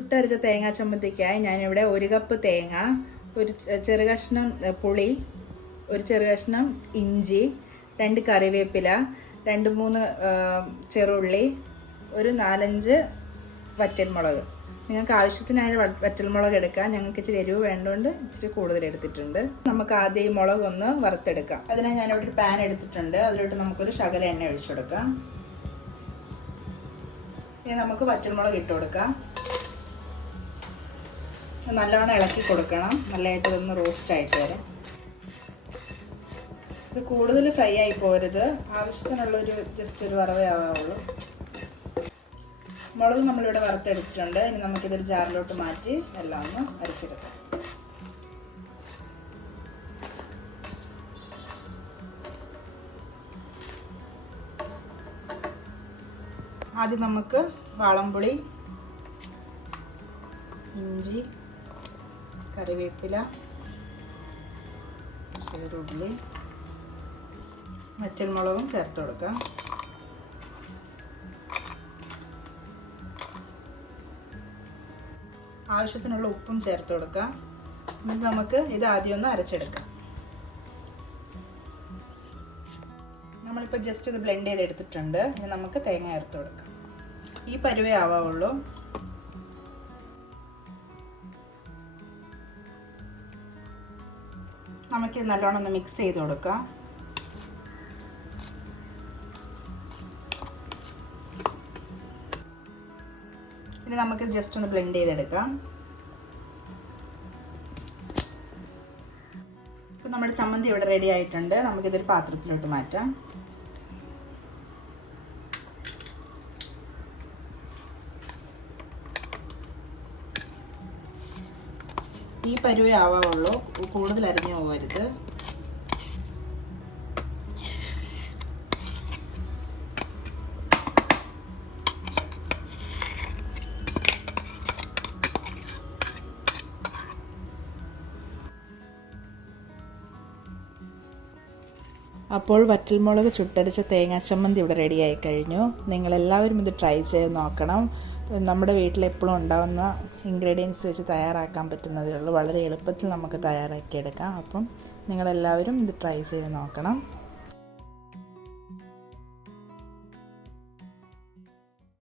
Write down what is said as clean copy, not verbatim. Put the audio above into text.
ചുട്ടരച്ച തേങ്ങാ ചമ്മന്തിക്കായി ഞാനിവിടെ 1 കപ്പ് തേങ്ങ, ഒരു ചെറു കഷ്ണം പുളി, ഒരു ചെറു കഷ്ണം ഇഞ്ചി, 2 കറിവേപ്പില, 2-3 ചെറുള്ളി, ഒരു 4-5 വറ്റൽമുളക്. നിങ്ങൾക്ക് ആവശ്യത്തിനായ വറ്റൽമുളക് എടുക്കാം. ഞങ്ങൾക്ക് ഇച്ചിരി എരിവ് വേണ്ടതുകൊണ്ട് ഇച്ചിരി കൂടുതൽ എടുത്തിട്ടുണ്ട്. നമുക്ക് ആദ്യം ഈ മുളക് ഒന്ന് വറുത്തെടുക്കാം. അതിനായി ഞാനിവിടെ ഒരു പാൻ എടുത്തിട്ടുണ്ട്. അതിലോട്ട് നമുക്കൊരു ശകല എണ്ണ ഒഴിച്ചു കൊടുക്കാം. ഇനി നമുക്ക് വറ്റൽമുളക് ഇട്ട് കൊടുക്കാം. നല്ലവണ്ണം ഇളക്കി കൊടുക്കണം. നല്ലതായിട്ട് ഇതൊന്ന് റോസ്റ്റ് ആയിട്ട് വരാം. ഇത് കൂടുതൽ ഫ്രൈ ആയി പോരുത്. ആവശ്യത്തിനുള്ളൊരു ജസ്റ്റ് ഒരു വറവേ ആവുള്ളൂ. മുളക് നമ്മളിവിടെ വറുത്തെടുത്തിട്ടുണ്ട്. ഇനി നമുക്കിതൊരു ജാറിലോട്ട് മാറ്റി എല്ലാം ഒന്ന് അരച്ചെടുക്കാം. ആദ്യം നമുക്ക് വാളംപുളി, ഇഞ്ചി, കറിവേപ്പില, ചെറുള്ളി, വറ്റൽമുളകും ചേർത്ത് കൊടുക്കാം. ആവശ്യത്തിനുള്ള ഉപ്പും ചേർത്ത് കൊടുക്കാം. എന്നിട്ട് നമുക്ക് ഇത് ആദ്യം ഒന്ന് അരച്ചെടുക്കാം. നമ്മളിപ്പോൾ ജസ്റ്റ് ഇത് ബ്ലെൻഡ് ചെയ്തെടുത്തിട്ടുണ്ട്. ഇനി നമുക്ക് തേങ്ങ ചേർത്ത് കൊടുക്കാം. ഈ പരുവേ ആവാവുള്ളൂ. നമുക്ക് നല്ലോണം ഒന്ന് മിക്സ് ചെയ്ത് കൊടുക്കാം. ഇനി നമുക്ക് ജസ്റ്റ് ഒന്ന് ബ്ലെൻഡ് ചെയ്തെടുക്കാം. ഇപ്പം നമ്മുടെ ചമ്മന്തി ഇവിടെ റെഡി ആയിട്ടുണ്ട്. നമുക്കിതൊരു പാത്രത്തിലോട്ട് മാറ്റാം. ഈ പരുവേ ആവാവുള്ളൂ. കൂടുതൽ അരിഞ്ഞു പോകരുത്. അപ്പോൾ വറ്റൽമുളക് ചുട്ടരച്ച തേങ്ങാ ചമ്മന്തി ഇവിടെ റെഡിയായി കഴിഞ്ഞു. നിങ്ങളെല്ലാവരും ഇത് ട്രൈ ചെയ്ത് നോക്കണം. നമ്മുടെ വീട്ടിൽ എപ്പോഴും ഉണ്ടാകുന്ന ഇൻഗ്രീഡിയൻസ് വെച്ച് തയ്യാറാക്കാൻ പറ്റുന്നതേ ഉള്ളൂ. വളരെ എളുപ്പത്തിൽ നമുക്ക് തയ്യാറാക്കിയെടുക്കാം. അപ്പം നിങ്ങളെല്ലാവരും ഇത് ട്രൈ ചെയ്ത് നോക്കണം.